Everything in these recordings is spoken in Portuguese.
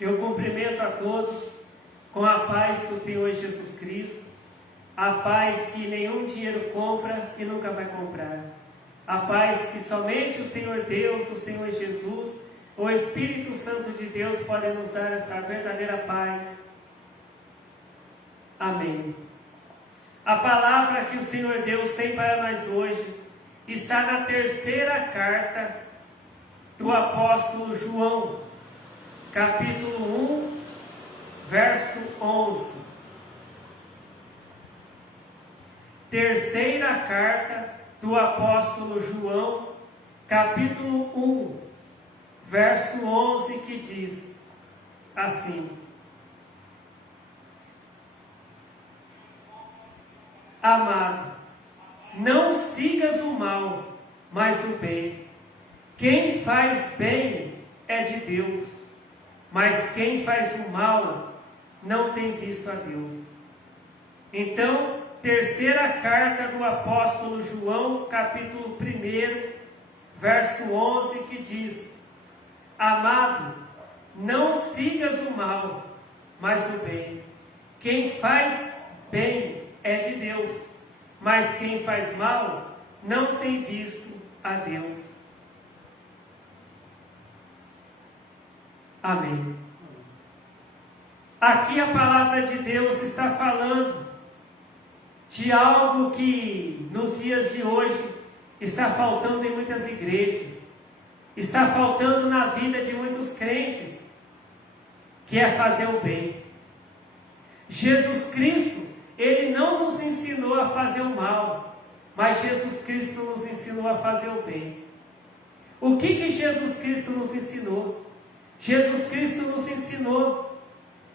Eu cumprimento a todos com a paz do Senhor Jesus Cristo, a paz que nenhum dinheiro compra e nunca vai comprar, a paz que somente o Senhor Deus, o Senhor Jesus, o Espírito Santo de Deus podem nos dar essa verdadeira paz. Amém. A palavra que o Senhor Deus tem para nós hoje está na terceira carta do apóstolo João, capítulo 1, verso 11. Terceira carta do apóstolo João, capítulo 1, verso 11, que diz assim: Amado, não sigas o mal, mas o bem. Quem faz bem é de Deus, mas quem faz o mal não tem visto a Deus. Então, terceira carta do apóstolo João, capítulo 1, verso 11, que diz: Amado, não sigas o mal, mas o bem. Quem faz bem é de Deus, mas quem faz mal não tem visto a Deus. Amém. Aqui a palavra de Deus está falando de algo que nos dias de hoje está faltando em muitas igrejas, está faltando na vida de muitos crentes, que é fazer o bem. Jesus Cristo, Ele não nos ensinou a fazer o mal, mas Jesus Cristo nos ensinou a fazer o bem. O que Jesus Cristo nos ensinou? Jesus Cristo nos ensinou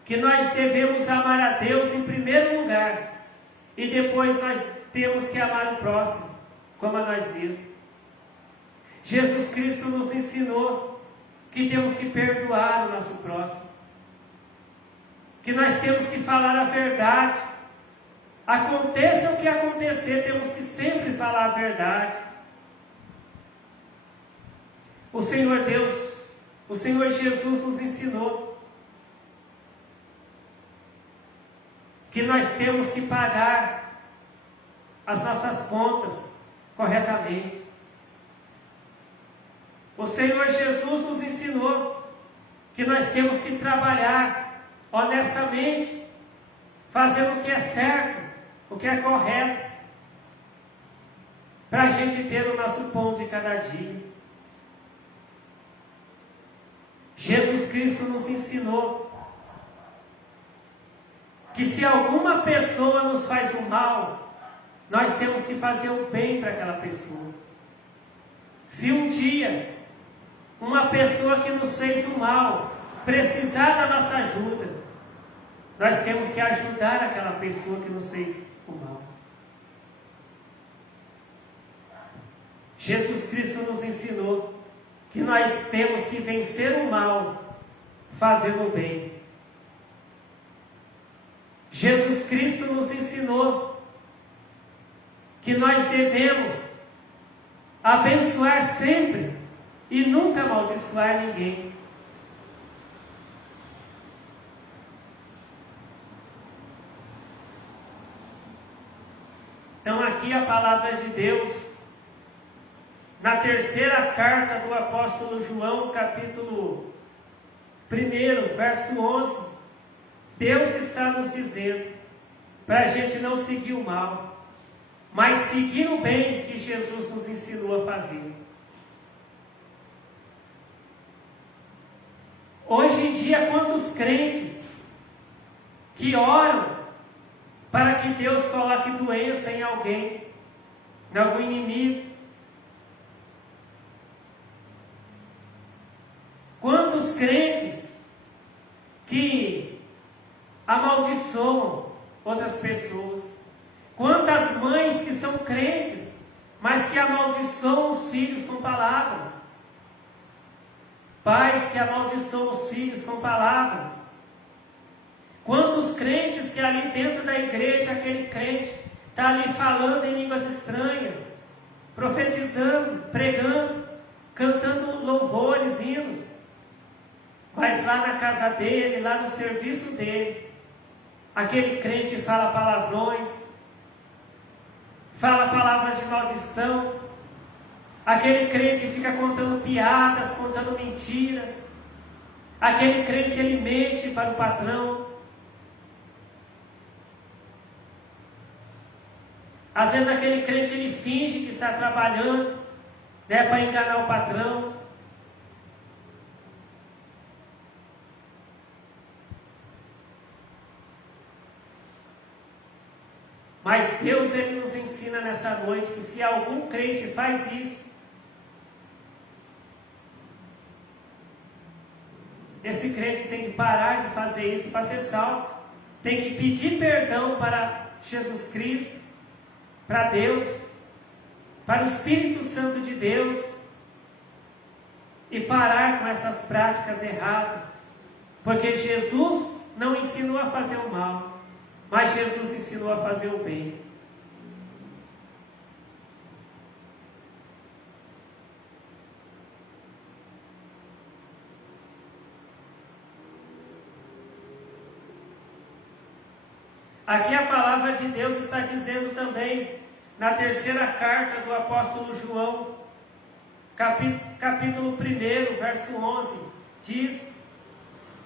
que nós devemos amar a Deus em primeiro lugar, e depois nós temos que amar o próximo, como a nós mesmos. Jesus Cristo nos ensinou que temos que perdoar o nosso próximo, que nós temos que falar a verdade. Aconteça o que acontecer, temos que sempre falar a verdade. O Senhor Deus, o Senhor Jesus nos ensinou que nós temos que pagar as nossas contas corretamente. O Senhor Jesus nos ensinou que nós temos que trabalhar honestamente, fazendo o que é certo, o que é correto, para a gente ter o nosso pão de cada dia. Jesus Cristo nos ensinou que se alguma pessoa nos faz o mal, nós temos que fazer o bem para aquela pessoa. Se um dia uma pessoa que nos fez o mal precisar da nossa ajuda, nós temos que ajudar aquela pessoa que nos fez o mal. Jesus Cristo nos ensinou que nós temos que vencer o mal fazendo o bem. Jesus Cristo nos ensinou que nós devemos abençoar sempre e nunca amaldiçoar ninguém. Então aqui a palavra de Deus, na terceira carta do apóstolo João, capítulo 1, verso 11, Deus está nos dizendo para a gente não seguir o mal, mas seguir o bem que Jesus nos ensinou a fazer. Hoje em dia, quantos crentes que oram para que Deus coloque doença em alguém, em algum inimigo. Quantos crentes que amaldiçoam outras pessoas. Quantas mães que são crentes, mas que amaldiçoam os filhos com palavras. Pais que amaldiçoam os filhos com palavras. Quantos crentes que ali dentro da igreja, aquele crente está ali falando em línguas estranhas, profetizando, pregando, cantando louvores, hinos, Mas lá na casa dele, lá no serviço dele, aquele crente fala palavrões, fala palavras de maldição, aquele crente fica contando piadas, contando mentiras, aquele crente ele mente para o patrão. Às vezes aquele crente ele finge que está trabalhando, né, para enganar o patrão. Mas Deus ele nos ensina nessa noite que se algum crente faz isso, esse crente tem que parar de fazer isso para ser salvo. Tem que pedir perdão para Jesus Cristo, para Deus, para o Espírito Santo de Deus, e parar com essas práticas erradas. Porque Jesus não ensinou a fazer o mal, mas Jesus ensinou a fazer o bem. Aqui a palavra de Deus está dizendo também, na terceira carta do apóstolo João, capítulo 1, verso 11, diz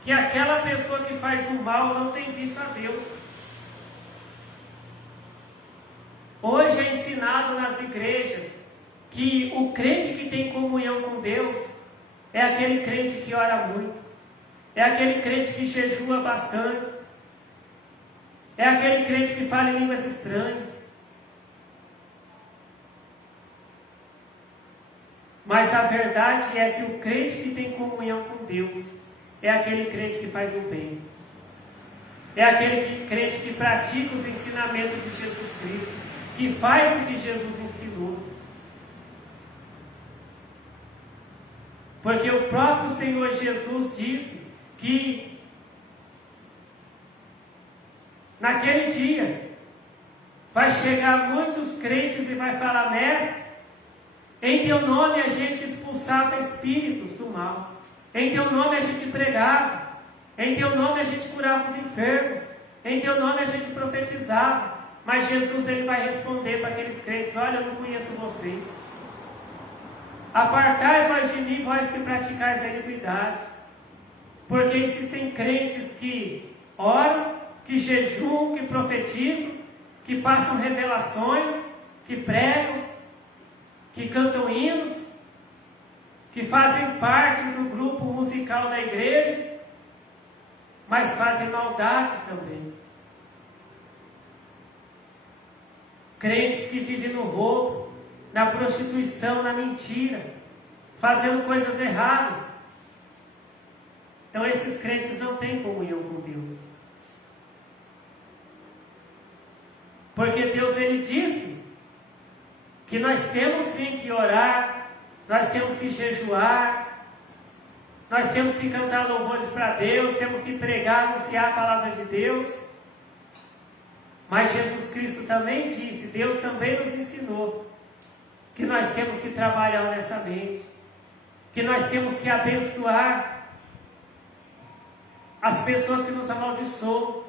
que aquela pessoa que faz o mal não tem visto a Deus. Hoje é ensinado nas igrejas que o crente que tem comunhão com Deus é aquele crente que ora muito, é aquele crente que jejua bastante, é aquele crente que fala em línguas estranhas. Mas a verdade é que o crente que tem comunhão com Deus é aquele crente que faz o bem, é aquele crente que pratica os ensinamentos de Jesus Cristo, que faz o que Jesus ensinou. Porque o próprio Senhor Jesus disse que naquele dia vai chegar muitos crentes e vai falar: mestre, em teu nome a gente expulsava espíritos do mal, em teu nome a gente pregava, em teu nome a gente curava os enfermos, em teu nome a gente profetizava. Mas Jesus ele vai responder para aqueles crentes: olha, eu não conheço vocês. Apartai-vos de mim, vós que praticais a iniquidade. Porque existem crentes que oram, que jejuam, que profetizam, que passam revelações, que pregam, que cantam hinos, que fazem parte do grupo musical da igreja, mas fazem maldade também. Crentes que vivem no roubo, na prostituição, na mentira, fazendo coisas erradas. Então esses crentes não têm comunhão com Deus. Porque Deus ele disse que nós temos sim que orar, nós temos que jejuar, nós temos que cantar louvores para Deus, temos que pregar, anunciar a palavra de Deus. Mas Jesus Cristo também disse, Deus também nos ensinou, que nós temos que trabalhar honestamente, que nós temos que abençoar as pessoas que nos amaldiçoam,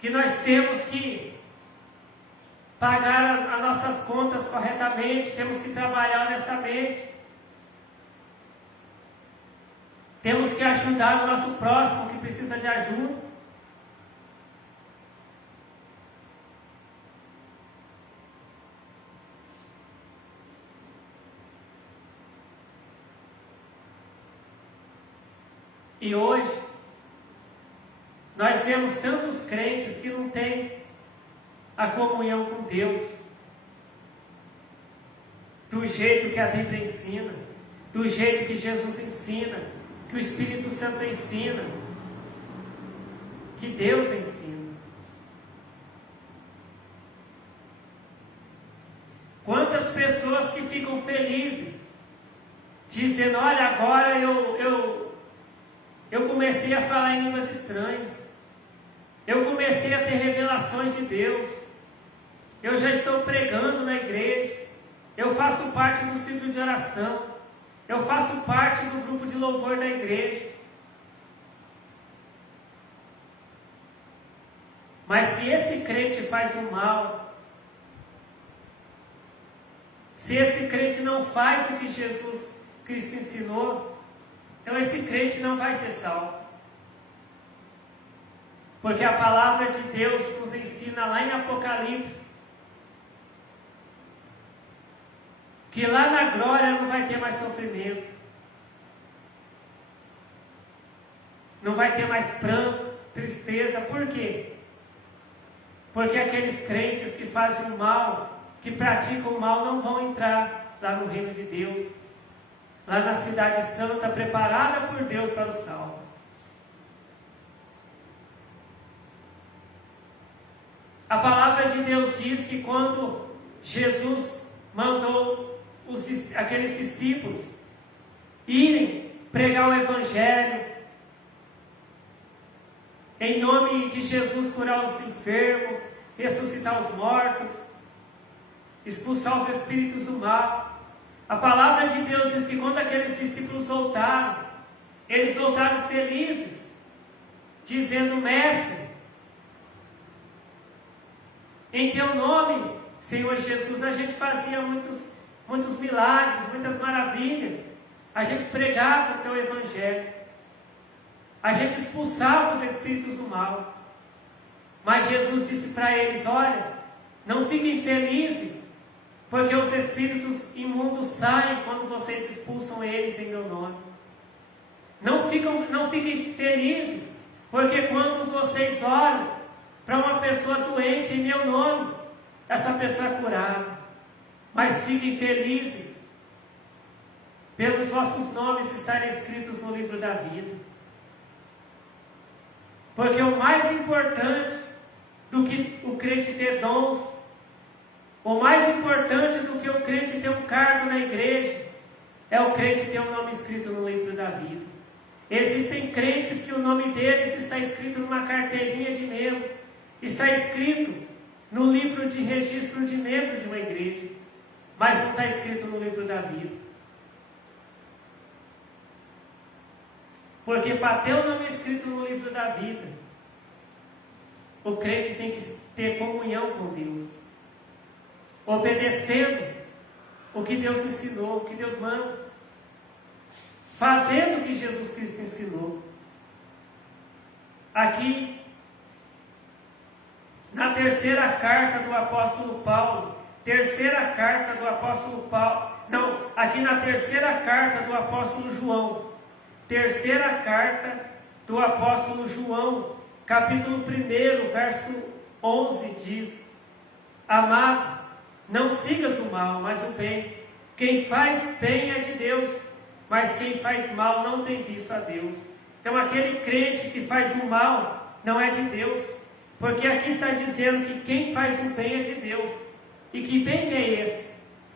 que nós temos que pagar as nossas contas corretamente, temos que trabalhar honestamente, temos que ajudar o nosso próximo que precisa de ajuda. E hoje, nós vemos tantos crentes que não têm a comunhão com Deus, do jeito que a Bíblia ensina, do jeito que Jesus ensina, que o Espírito Santo ensina, que Deus ensina. Quantas pessoas que ficam felizes, dizendo, olha, agora eu comecei a falar em línguas estranhas, eu comecei a ter revelações de Deus, eu já estou pregando na igreja, eu faço parte do ciclo de oração, eu faço parte do grupo de louvor da igreja. Mas se esse crente faz o mal, se esse crente não faz o que Jesus Cristo ensinou, então esse crente não vai ser salvo. Porque a palavra de Deus nos ensina lá em Apocalipse que lá na glória não vai ter mais sofrimento, não vai ter mais pranto, tristeza. Por quê? Porque aqueles crentes que fazem o mal, que praticam o mal, não vão entrar lá no reino de Deus, lá na cidade santa, preparada por Deus para os salvos. A palavra de Deus diz que quando Jesus mandou aqueles discípulos irem pregar o Evangelho, em nome de Jesus curar os enfermos, ressuscitar os mortos, expulsar os espíritos do mal, a palavra de Deus diz que quando aqueles discípulos voltaram, eles voltaram felizes, dizendo: Mestre, em Teu nome, Senhor Jesus, a gente fazia muitos milagres, muitas maravilhas, a gente pregava o Teu Evangelho, a gente expulsava os espíritos do mal. Mas Jesus disse para eles: olha, não fiquem felizes, porque os espíritos imundos saem quando vocês expulsam eles em meu nome. Não fiquem felizes, porque quando vocês oram para uma pessoa doente em meu nome, essa pessoa é curada. Mas fiquem felizes pelos vossos nomes estarem escritos no livro da vida. Porque o mais importante do que o crente ter dons, o mais importante do que o crente ter um cargo na igreja, é o crente ter o nome escrito no livro da vida. Existem crentes que o nome deles está escrito numa carteirinha de membro, está escrito no livro de registro de membros de uma igreja, mas não está escrito no livro da vida. Porque para ter o nome escrito no livro da vida, o crente tem que ter comunhão com Deus, obedecendo o que Deus ensinou, o que Deus manda, fazendo o que Jesus Cristo ensinou. Aqui, na terceira carta do apóstolo Paulo, aqui na terceira carta do apóstolo João, terceira carta do apóstolo João, capítulo 1, verso 11, diz: Amado, não sigas o mal, mas o bem. Quem faz bem é de Deus, mas quem faz mal não tem visto a Deus. Então aquele crente que faz o mal não é de Deus, porque aqui está dizendo que quem faz o bem é de Deus. E que bem que é esse?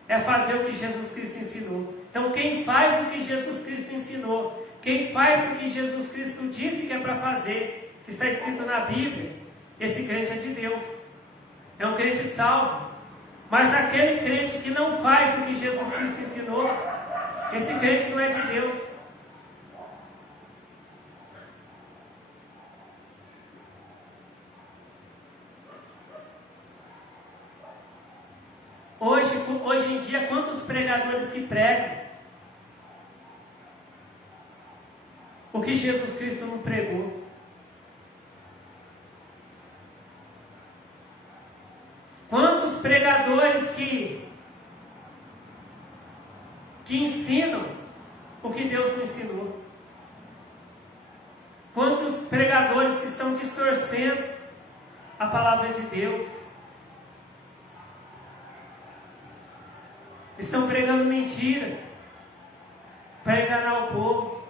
É fazer o que Jesus Cristo ensinou. Então quem faz o que Jesus Cristo ensinou, quem faz o que Jesus Cristo disse que é para fazer, que está escrito na Bíblia, esse crente é de Deus, é um crente salvo. Mas aquele crente que não faz o que Jesus Cristo ensinou, esse crente não é de Deus. Hoje em dia, quantos pregadores que pregam o que Jesus Cristo não pregou? Quantos pregadores que ensinam o que Deus não ensinou? Quantos pregadores que estão distorcendo a palavra de Deus? Estão pregando mentiras para enganar o povo.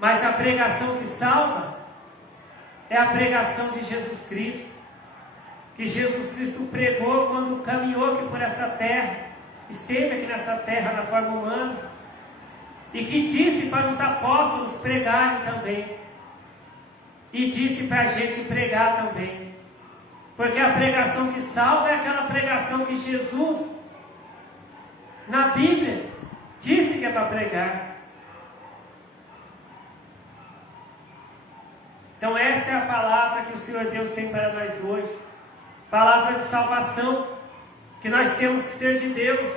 Mas a pregação que salva é a pregação de Jesus Cristo, que Jesus Cristo pregou quando caminhou aqui por esta terra, esteve aqui nesta terra na forma humana, e que disse para os apóstolos pregarem também, e disse para a gente pregar também. Porque a pregação que salva é aquela pregação que Jesus, na Bíblia, que é para pregar. Então esta é a palavra que o Senhor Deus tem para nós hoje. Palavra de salvação, que nós temos que ser de Deus.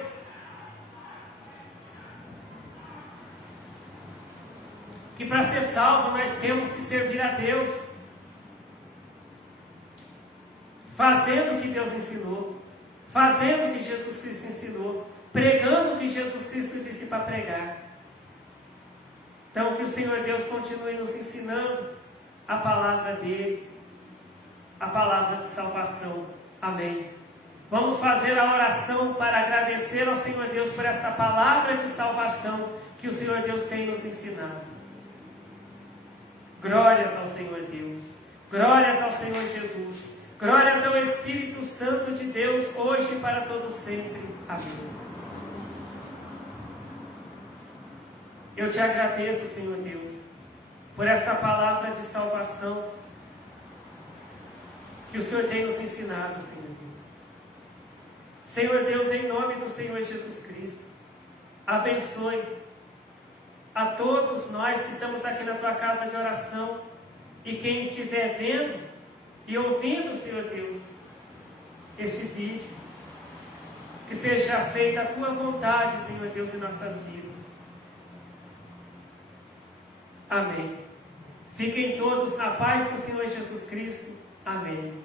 Que para ser salvo nós temos que servir a Deus. Fazendo o que Deus ensinou. Fazendo o que Jesus Cristo ensinou. Pregando o que Jesus Cristo disse para pregar. Então que o Senhor Deus continue nos ensinando a palavra dele. A palavra de salvação. Amém. Vamos fazer a oração para agradecer ao Senhor Deus por esta palavra de salvação que o Senhor Deus tem nos ensinado. Glórias ao Senhor Deus. Glórias ao Senhor Jesus. Glórias ao Espírito Santo de Deus, hoje e para todo sempre. Amém. Eu te agradeço, Senhor Deus, por esta palavra de salvação que o Senhor tem nos ensinado, Senhor Deus. Senhor Deus, em nome do Senhor Jesus Cristo, abençoe a todos nós que estamos aqui na tua casa de oração e quem estiver vendo e ouvindo, Senhor Deus, este vídeo, que seja feita a tua vontade, Senhor Deus, em nossas vidas. Amém. Fiquem todos na paz do Senhor Jesus Cristo. Amém.